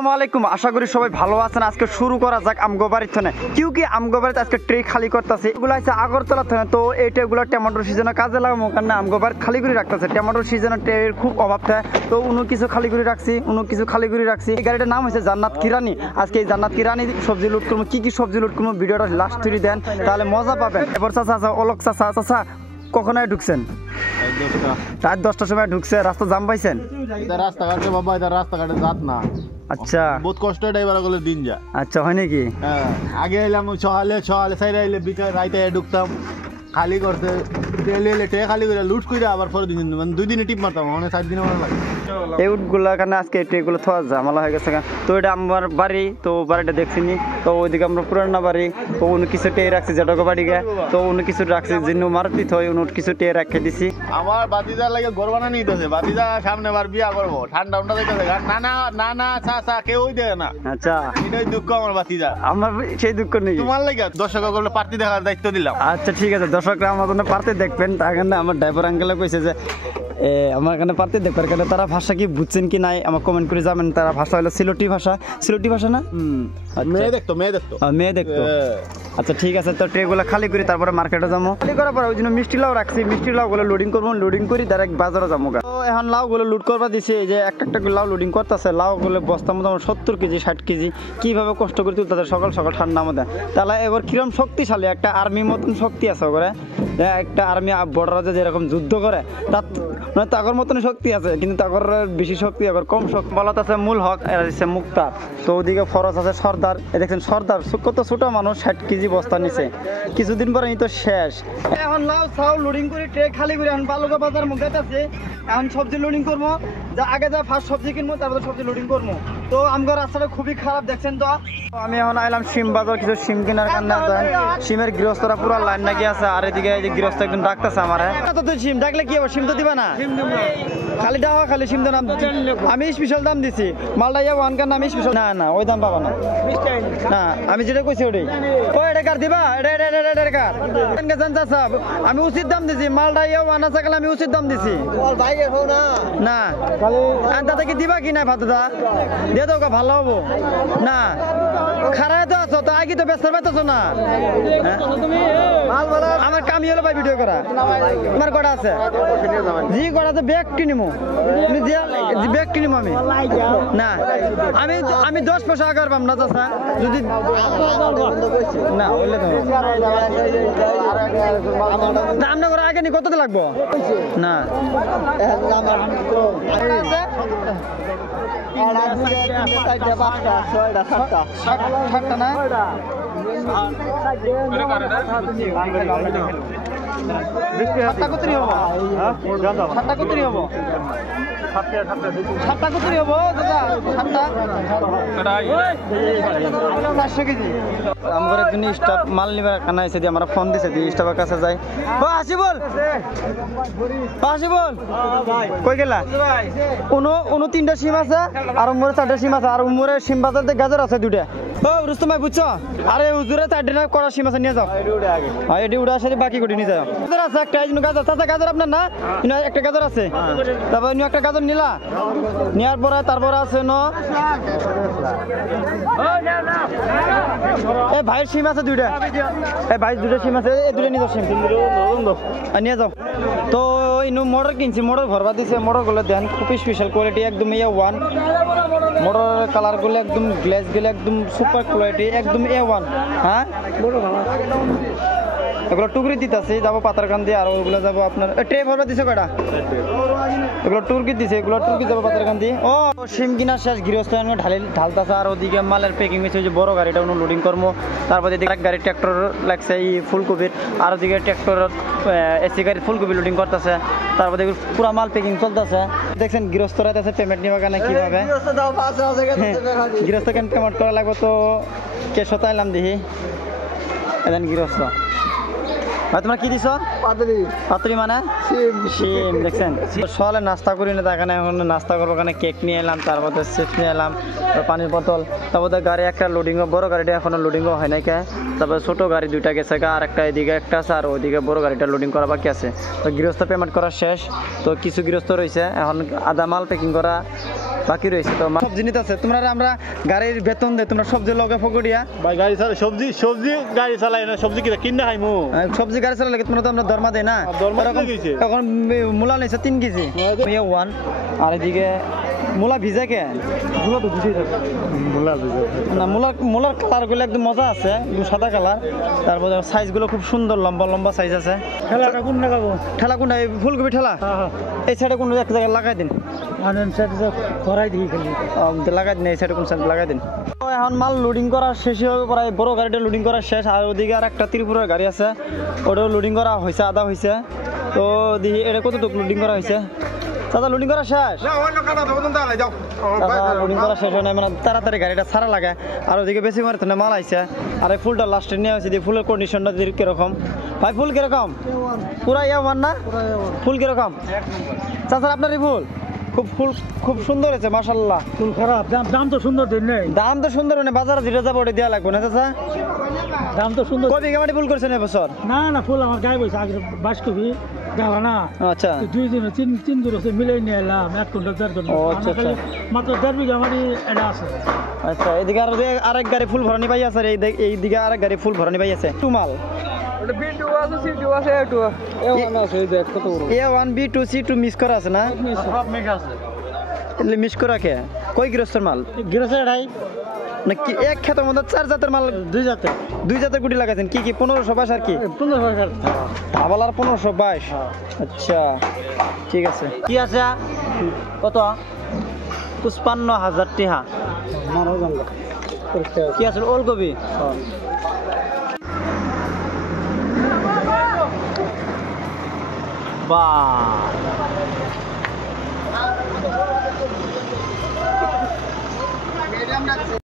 আসসালামু আলাইকুম, আশা করি সবাই ভালো আছেন। আজকে শুরু করা যাক আমগো বাড়ির থেকে। কি আমগো বাড়িতে আজকে ট্রে খালি করতেছে। এগুলো আছে আগরতলা থেকে, তো এই ট্রেগুলো টমেটোর সিজনে কাজে লাগাবো, কারণ আমগো বাড়ি খালি করে রাখতেছে। টমেটোর সিজনে ট্রের খুব অভাব থাকে, তো উনো কিছু খালি করে রাখছি, এই গাড়িটার নাম হচ্ছে জান্নাত কিরানি। আজকে এই জান্নাত কিরানি সবজি লুট করবো। কি সবজি লুট করবো ভিডিওটা লাস্ট থেকে দেন, তাহলে মজা পাবেন। এবার চাচা অলক চাচা কখনো ঢুকছেন? রাত 10টার সময় ঢুকছে। রাস্তা জাম পাইছেন? রাস্তাঘাটে বাবা, এটা রাস্তাঘাটে যাত না। আচ্ছা, বহুত কষ্ট ড্রাইভার গুলো দিন যা। আচ্ছা, হয় নাকি? আগে এলাম সকালে সাইড আইলে বিকাল রাইতে ঢুকতাম, খালি করতে খালি করে লুট করে আবার পরে দিন, মানে 2 দিনে টিপ মারতাম, মানে 4 দিনে আমার লাগে এই উটগুলা কারণে আজকে ট্রেগুলো থোয়া ঝামেলা হয়ে গেছে। তো এটা আমার বাড়ি, তো বাড়িটা দেখছিনি। তো ওইদিকে আমরা পুরানা বাড়ি, তো অন্য কিছু টে রাখছি যেটাকে বাড়ি গে, তো অন্য কিছু রাখছি যিনি মারতি থই অন্য কিছু টে রাখে দিছি। আমার বাতিজার লাগে ঘর বানা নিতেছে। বাতিজা সামনে বার বিয়া করবো, ঠান্ডা দেখতেছে, না চা কেউই দেয় না। আচ্ছা, এটাই দুঃখ আমার বাতিজা। আমার সেই দুঃখ নেই, তোমার লাগে দর্শক পার্টি দেখার দায়িত্ব দিলাম। আচ্ছা ঠিক আছে, দর্শকরা আমার জন্য পার্টি দেখবেন। তার কারণে আমার ড্রাইভার আঙ্কেলে কইছে যে আমার এখানে পার্টি দেখবার কারণে তারা ভাষা কি বুঝছেন কি নাই আমার কমেন্ট করে যাবেন। তারা ভাষা হলো সিলেটি ভাষা না? মেয়ে দেখতো আচ্ছা ঠিক আছে, তো ট্রেগুলো খালি করি, তারপরে মার্কেটে যাবো। খালি করার পরে ওই জন্য মিষ্টি লাউ রাখছি, মিষ্টি লাউগুলো লোডিং করবো, লোডিং করি ডাইরেক্ট বাজারে যাবো। তো এখন লাউগুলো লোড করবা দিছি, এই যে একটা লাউ লোডিং করতেছে। লাউগুলো বস্তার মতো 70 কেজি 60 কেজি কিভাবে কষ্ট করে তুলতে সকাল সকাল ঠান্ডার মধ্যে। তাহলে এবার কিরম শক্তিশালী একটা আর্মির মতন শক্তি আছে ওখানে। একটা আর্মি বর্ডারে যেরকম যুদ্ধ করে তার মানে তাগর মতন শক্তি আছে, কিন্তু তাগর বেশি শক্তি আবার কম শক্তি। বলত আছে মূল হক, এরা হচ্ছে মুক্তার। তো ওদিকে ফরজ আছে সর্দার। দেখছেন সর্দার কত ছোট মানুষ, 60 কেজি বস্তা নিছে। কিছুদিন পরে তো শেষ। এখন লাউ চাউ লোডিং করে ট্রে খালি করে এখন বালুকা বাজার মুখে আছে। এখন সবজি লোডিং করবো, যা আগে যা ফার্স্ট সবজি কিনবো, তারপরে সবজি লোডিং করবো। তো আমার রাস্তাটা খুবই খারাপ দেখছেন। তো আমি এখন আইলাম সিম বাজার, কিছু সিম কেনার কারণে। সিমের গৃহস্থরা পুরো লাইন লাগিয়ে আছে, আর এদিকে এই যে গৃহস্থ একজন ডাকতেছে আমার। তো সিম ডাকলে কি হবে? সিম তো দিবা না, খালি দাও, খালি সিম দাম। আমি স্পেশাল দাম দিছি, মালটা ইয়া ওয়ান কার নাম স্পেশাল। না ওই দাম পাবা না, না আমি যেটা কইছি ওটাই। ও এটা কার দিবা? আমি উচিত দাম দিছি, মালটা ইয়া ওয়ান আছে, আমি উচিত দাম দিছি। না তাতে কি দিবা কি না? ভাতটা দিয়ে দাও, ভালো হবো না? খারাপ তো আছো, তো আগে তো ব্যস্ত পাইতেছো না। আমার কামি হলো ভাই ভিডিও করা। আমার কটা আছে, জি কটা আছে, ব্যাগ কিনিমু, ব্যাগ কিনিমু আমি। না আমি 10 পয়সা আগার পাম না চাচা, যদি না বললে তো দাম না করে আগে নি কততে লাগবো না। মাল নিবার কানা এসে দিয়ে আমরা ফোন দিছে, দিয়ে স্টাফের কাছে যাই। ও আসিবল কই গেলা? উনো 3টা সিম আছে, আর উমরে 4টা সিম আছে, আর উমরে সিম বাজারতে গাজর আছে 2টা। ও রুস্তম ভাই বুঝছো? আরে হুজুরে 4টা করা সিম আছে, নিয়ে যাও। হ্যাঁ এটি উড়ে আসে, বাকি কোটি নিয়ে যাও। গাজর আছে একটা, গাজর চাচা, গাজর আপনার না? একটা গাজর আছে, তারপর একটা গাজর নিলা, নেওয়ার পরে তারপরে আছে এই ভাইয়ের সিম আছে 2টা। এই ভাই 2টা সিম আছে, এই 2টা নিয়ে যাও সিম, নিয়ে যাও। তো ইনু মোটর কিনছি, মোটর ভরবা দিছে। মোটর গুলো দেন খুবই স্পেশাল কোয়ালিটি, একদম A1 মোটরের কালার গুলো, একদম গ্লেজ গুলো একদম সুপার কোয়ালিটি, একদম A1। হ্যাঁ এগুলো টুকরি দিতেছি, যাবো পাতারকান দিয়ে। আর ওগুলো যাবো আপনার ট্রে ভরবা দিছে কয়টা, এগুলো টুরকি দিছে, এগুলো টুরকি যাবো পাতারকান দিয়ে। ও সিম কিনা শেষ, গৃহস্থ ঢালতাছে। আর ওদিকে মালের প্যাকিং হয়েছে, যে বড় গাড়িটা উনি লোডিং করবো। তারপরে এদিকে গাড়ি ট্র্যাক্টর লাগছে এই ফুলকপির, আর ওদিকে ট্র্যাক্টর এসি গাড়ি ফুলকপি লোডিং করতেছে। তারপরে পুরা মাল প্যাকিং চলতেছে। দেখছেন গৃহস্থরা আছে পেমেন্ট নিবা কেন কিভাবে গৃহস্থ কেন পেমেন্ট করা লাগবে। তো কেশো তাইলাম দেখি এদিন গৃহস্থ ভাই তোমরা কি দিছ? পাতুরি মানে সিম। দেখছেন সকালে নাস্তা করি না, তার এখন নাস্তা করবো, ওখানে কেক নিয়ে এলাম, তারপরে চিপস নিয়ে এলাম, পানির বোতল। তারপরে গাড়ি একটা লোডিংও, বড় গাড়িটা এখনো লোডিংও হয় নাই কে। তারপরে ছোটো গাড়ি 2টা গেছে, আর একটা এদিকে একটা আছে, আর ওইদিকে বড় গাড়িটা লোডিং করা বাকি আছে। তো গৃহস্থ পেমেন্ট করা শেষ, তো কিছু গৃহস্থ রয়েছে এখন আধা মাল প্যাকিং করা বাকি রয়েছে তো সবজি নিতে আছে তোমরা আমরা গাড়ির বেতন দে তোমরা সবজি লগে ফকড়িয়া ভাই গাড়ি চালা সবজি গাড়ি চালাই না সবজি কিনা খাইমু সবজি গাড়ি চালালে তোমরা তো আমরা দরমা দেই না দরমা এরকম দিয়েছে। এখন মূলা নিছে 3 কেজি ইয়ে 1 আর এদিকে মূলা ভিজা কে মূলা তো বুঝেই থাকে মূলা না মূলার কালার গুলো একদম মজা আছে একদম সাদা কালার তারপরে সাইজ গুলো খুব সুন্দর লম্বা লম্বা সাইজ আছে খেলাটা কোন লাগাবো ঠেলা কোনটা এই ফুলকপি ঠেলা এই সাইডে কোন এক জায়গায় লাগাই দিন করাই দিই খালি লাগাই দিন এই সাইডে কোন সাইড লাগাই দিন এখন মাল লোডিং করা শেষ হবে প্রায় বড় গাড়িটা লোডিং করা শেষ আর ওদিকে আর একটা ত্রিপুরার গাড়ি আছে ওটাও লোডিং করা হয়েছে আধা হয়েছে তো দেখি এটা কতটুকু লোডিং করা হয়েছে দাদা লোডিং করা শেষ লোডিং করা শেষ হয় না মানে তাড়াতাড়ি গাড়িটা ছাড়া লাগে আর ওদিকে বেশি মারে তো মাল আইছে আর এই ফুলটা লাস্টে নিয়ে আসছে দিয়ে ফুলের কন্ডিশনটা কিরকম ভাই ফুল কিরকম পুরা ইয়া ওয়ান না ফুল কিরকম চাচা আপনার এই ফুল খুব সুন্দর হয়েছে মাশাআল্লাহ ফুল খারাপ দাম তো সুন্দর দিন নেই দাম তো সুন্দর মানে বাজারে যেটা যাবো ওটা দেওয়া লাগবে না চাচা দাম তো সুন্দর কয় বিঘা মাটি ফুল করছেন এবছর না ফুল আমার গায়ে বসে আগে 22 কপি গেল না আচ্ছা 2 দিন 3 দিন আছে মিলাই নিয়ে এলাম 1 কুইন্টাল 4 কুইন্টাল আচ্ছা আচ্ছা মাত্র 1.5 বিঘা মাটি এটা আছে আচ্ছা এদিকে আরেক গাড়ি ফুল ভরানি পাই আছে আর এই দিকে আরেক গাড়ি ফুল ভরানি পাই আছে টুমাল ওটা B2 আছে C2 আছে A2 A1 আছে এই দেখ কত বড় A1 B2 C2 মিস করা আছে না সব মেঘ আছে এলে মিস করা কে কই গৃহস্থর মাল গিরেছে এটাই না কি এক ক্ষেতের মধ্যে 4 জাতের মাল 2 জাতের 2 জাতের গুটি লাগাইছেন কি 1522 আর কি 15 আবার আর 1522 আচ্ছা ঠিক আছে কি আছে কত 55000 টাকা মারো জানলা কি আছে ওলকপি বাহ